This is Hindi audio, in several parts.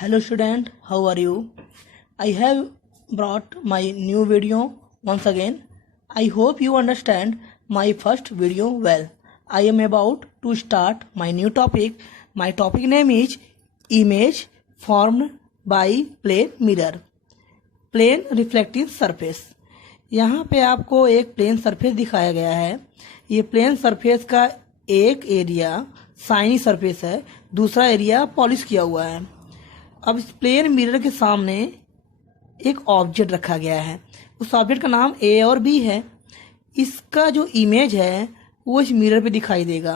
Hello student, how are you? I have brought my new video once again. I hope you understand my first video well. I am about to start my new topic. My topic name is image formed by plane mirror. Plane reflective surface. यहाँ पे आपको एक प्लेन सरफेस दिखाया गया है। ये प्लेन सरफेस का एक एरिया शाइनी सरफेस है, दूसरा एरिया पॉलिश किया हुआ है। अब इस प्लेन मिरर के सामने एक ऑब्जेक्ट रखा गया है। उस ऑब्जेक्ट का नाम ए और बी है। इसका जो इमेज है वो इस मिरर पे दिखाई देगा।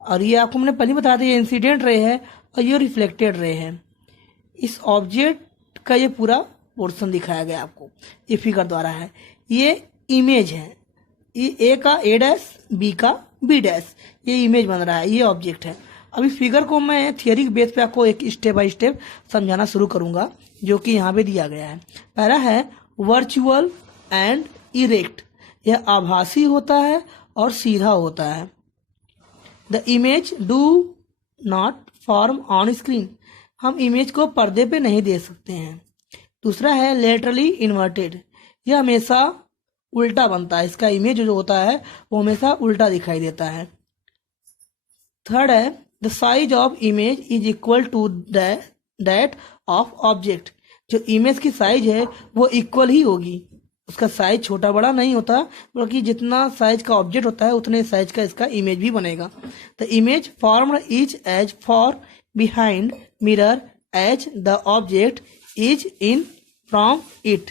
और ये आपको मैंने पहले बताया था, ये इंसिडेंट रे है और ये रिफ्लेक्टेड रे है। इस ऑब्जेक्ट का ये पूरा पोर्शन दिखाया गया आपको, ये फिगर द्वारा है। ये इमेज है, ये ए का ए डैश, बी का बी डैश, ये इमेज बन रहा है, ये ऑब्जेक्ट है। अब इस फिगर को मैं थियरी के बेस पे आपको एक स्टेप बाय स्टेप समझाना शुरू करूंगा, जो कि यहाँ पे दिया गया है। पहला है वर्चुअल एंड इरेक्ट। यह आभासी होता है और सीधा होता है। The image do not form on screen. हम इमेज को पर्दे पे नहीं दे सकते हैं। दूसरा है लेटरली इन्वर्टेड। यह हमेशा उल्टा बनता है। इसका इमेज जो होता है वो हमेशा उल्टा दिखाई देता है। थर्ड है the size of image is equal to that of object. जो इमेज की साइज है वो इक्वल ही होगी। उसका साइज छोटा बड़ा नहीं होता, बल्कि जितना साइज का ऑब्जेक्ट होता है उतने साइज का इसका इमेज भी बनेगा। The image formed is as far behind mirror as the object is in from it.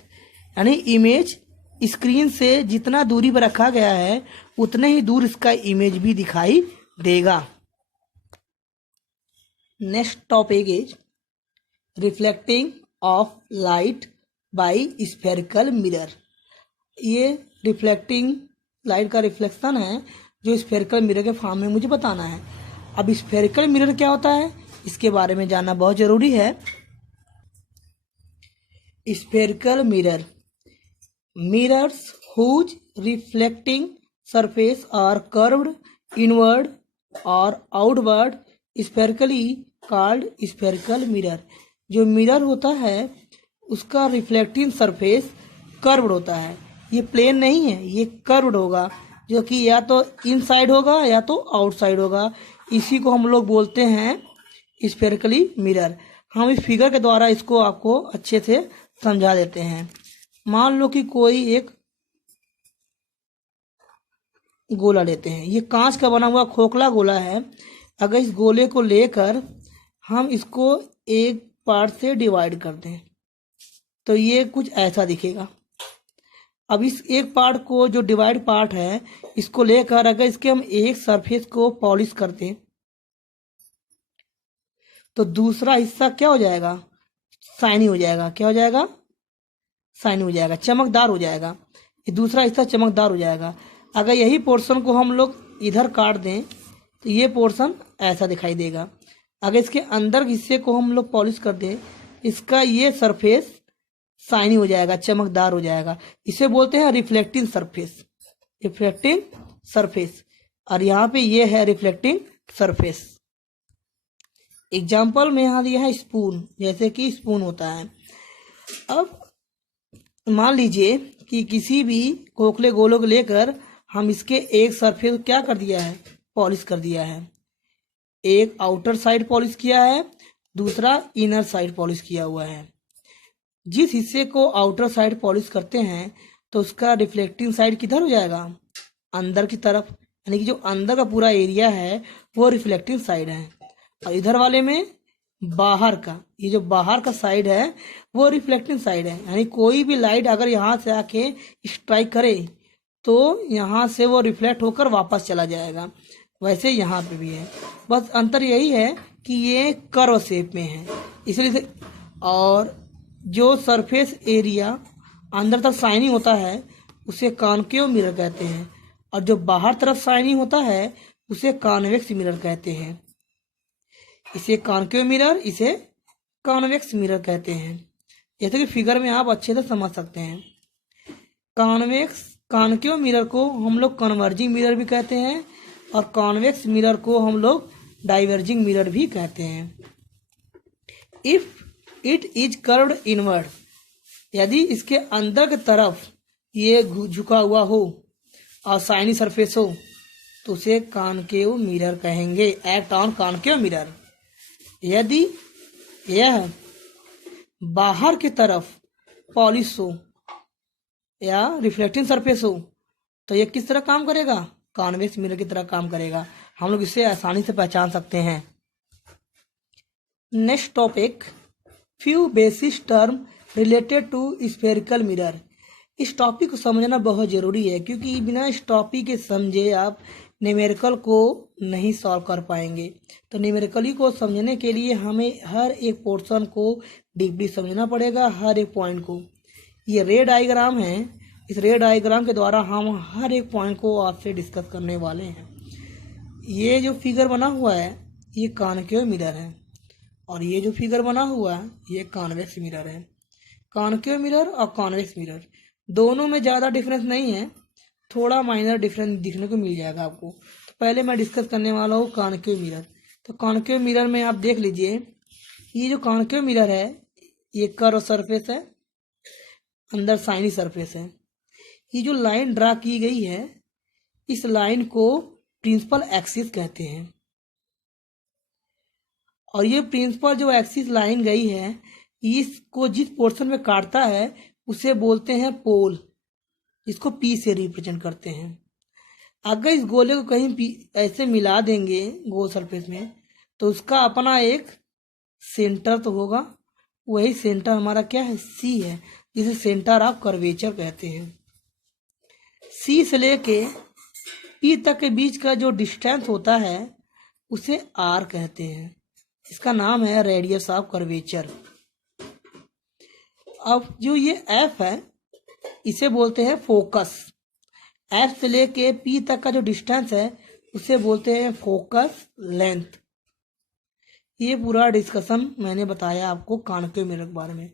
यानी इमेज स्क्रीन से जितना दूरी पर रखा गया है उतने ही दूर इसका इमेज भी दिखाई देगा। Next topic is reflecting of light by spherical mirror. ये रिफ्लेक्टिंग लाइट का रिफ्लेक्शन है जो स्फेरिकल मिरर के फॉर्म में मुझे बताना है। अब स्फेरिकल मिरर क्या होता है इसके बारे में जानना बहुत जरूरी है। Spherical mirror mirrors whose reflecting surface are curved inward or outward spherically called spherical mirror। जो मिरर होता है उसका रिफ्लेक्टिंग सरफेस कर्व्ड होता है। ये प्लेन नहीं है, ये कर्व्ड होगा, जो कि या तो इनसाइड होगा या तो आउटसाइड होगा। इसी को हम लोग बोलते हैं स्फेरिकली मिरर। हम इस फिगर के द्वारा इसको आपको अच्छे से समझा देते हैं। मान लो कि कोई एक गोला लेते हैं। ये कांच का बना हुआ खोखला गोला है। अगर इस गोले को लेकर हम इसको एक पार्ट से डिवाइड कर दें तो ये कुछ ऐसा दिखेगा। अब इस एक पार्ट को, जो डिवाइड पार्ट है, इसको लेकर अगर इसके हम एक सरफेस को पॉलिश कर दें तो दूसरा हिस्सा क्या हो जाएगा? शाइनी हो जाएगा। क्या हो जाएगा? शाइनी हो जाएगा, चमकदार हो जाएगा। ये दूसरा हिस्सा चमकदार हो जाएगा। अगर यही पोर्शन को हम लोग इधर काट दें तो ये पोर्शन ऐसा दिखाई देगा। अगर इसके अंदर हिस्से को हम लोग पॉलिश कर दें, इसका ये सरफेस शाइनी हो जाएगा, चमकदार हो जाएगा। इसे बोलते हैं रिफ्लेक्टिंग सरफेस। Reflecting surface. और यहाँ पे ये है रिफ्लेक्टिंग सरफेस। एग्जाम्पल में यहाँ दिया है स्पून, जैसे कि स्पून होता है। अब मान लीजिए कि किसी भी खोखले गोलों को लेकर हम इसके एक सरफेस क्या कर दिया है? पॉलिश कर दिया है। एक आउटर साइड पॉलिश किया है, दूसरा इनर साइड पॉलिश किया हुआ है। जिस हिस्से को आउटर साइड पॉलिश करते हैं तो उसका रिफ्लेक्टिंग साइड किधर हो जाएगा? अंदर की तरफ। यानी कि जो अंदर का पूरा एरिया है वो रिफ्लेक्टिंग साइड है। और इधर वाले में बाहर का, ये जो बाहर का साइड है वो रिफ्लेक्टिंग साइड है। यानी कोई भी लाइट अगर यहाँ से आके स्ट्राइक करे तो यहाँ से वो रिफ्लेक्ट होकर वापस चला जाएगा। वैसे यहाँ पे भी है, बस अंतर यही है कि ये कर्व शेप में है, इसलिए से। और जो सरफेस एरिया अंदर तक शाइनी होता है उसे कॉनकेव मिरर कहते हैं, और जो बाहर तरफ शाइनी होता है उसे कॉन्वेक्स मिरर कहते हैं। इसे कॉनकेव मिरर, इसे कॉन्वेक्स मिरर कहते हैं। जैसे कि फिगर में आप अच्छे से समझ सकते हैं। कॉनकेव मिरर को हम लोग कन्वर्जिंग मिरर भी कहते हैं और कॉन्वेक्स मिरर को हम लोग डाइवर्जिंग मिरर भी कहते हैं। If it is curved inward, यदि इसके अंदर की तरफ ये झुका हुआ हो और शाइनी सरफेस हो तो उसे कॉनकेव मिरर कहेंगे। Act on concave mirror. यदि यह बाहर की तरफ पॉलिश हो या रिफ्लेक्टिंग सरफेस हो तो यह किस तरह काम करेगा? कॉन्वेक्स मिरर की तरह काम करेगा। हम लोग इसे आसानी से पहचान सकते हैं। Next topic, few basic term related to spherical mirror. इस टॉपिक को समझना बहुत ज़रूरी है क्योंकि बिना इस टॉपिक के समझे आप न्यूमेरिकल को नहीं सॉल्व कर पाएंगे। तो न्यूमेरिकली को समझने के लिए हमें हर एक पोर्शन को डीपली समझना पड़ेगा, हर एक पॉइंट को। ये रे डायग्राम है, इस रे डायग्राम के द्वारा हम हर एक पॉइंट को आपसे डिस्कस करने वाले हैं। ये जो फिगर बना हुआ है ये कॉनकेव मिरर है और ये जो फिगर बना हुआ है ये कॉन्वेक्स मिरर है। कॉनकेव मिरर और कॉन्वेक्स मिरर दोनों में ज़्यादा डिफरेंस नहीं है, थोड़ा माइनर डिफरेंस दिखने को मिल जाएगा आपको। तो पहले मैं डिस्कस करने वाला हूँ कॉनकेव मिरर। तो कॉनकेव मिरर में आप देख लीजिए, ये जो कॉनकेव मिरर है ये कर्व सरफेस है, अंदर शाइनी सरफेस है। ये जो लाइन ड्रा की गई है इस लाइन को प्रिंसिपल एक्सिस कहते हैं और ये प्रिंसिपल जो एक्सिस लाइन गई है इसको जिस पोर्शन में काटता है उसे बोलते हैं पोल, इसको पी से रिप्रेजेंट करते हैं। अगर इस गोले को कहीं ऐसे मिला देंगे गोल सरफेस में तो उसका अपना एक सेंटर तो होगा, वही सेंटर हमारा क्या है? सी है, जिसे सेंटर ऑफ कर्वेचर कहते हैं। सी से लेके पी तक के बीच का जो डिस्टेंस होता है उसे आर कहते हैं। इसका नाम है रेडियस ऑफ कर्वेचर। अब जो ये एफ है इसे बोलते हैं फोकस। एफ से लेके पी तक का जो डिस्टेंस है उसे बोलते हैं फोकस लेंथ। ये पूरा डिस्कशन मैंने बताया आपको कॉनकेव मिरर के बारे में।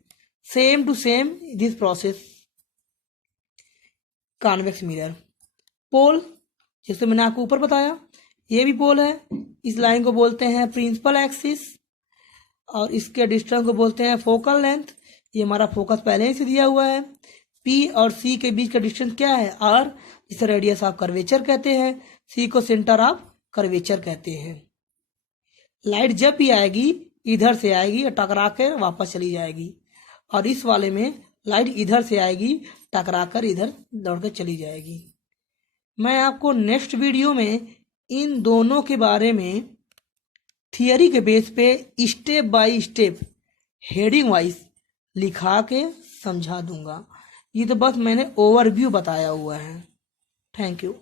Same to same this process convex mirror. Pole जैसे मैंने आपको ऊपर बताया ये भी पोल है। इस लाइन को बोलते हैं प्रिंसिपल एक्सिस और इसके डिस्टेंस को बोलते हैं फोकल लेंथ। ये हमारा फोकस पहले ही से दिया हुआ है। पी और सी के बीच का डिस्टेंस क्या है? आर, इसे रेडियस ऑफ कर्वेचर कहते हैं। सी को सेंटर ऑफ कर्वेचर कहते हैं। लाइट जब भी आएगी इधर से आएगी और टकरा कर वापस चली जाएगी और इस वाले में लाइट इधर से आएगी टकरा कर इधर दौड़ कर चली जाएगी। मैं आपको नेक्स्ट वीडियो में इन दोनों के बारे में थियरी के बेस पे step by step heading wise लिखा के समझा दूंगा। ये तो बस मैंने ओवरव्यू बताया हुआ है। Thank you.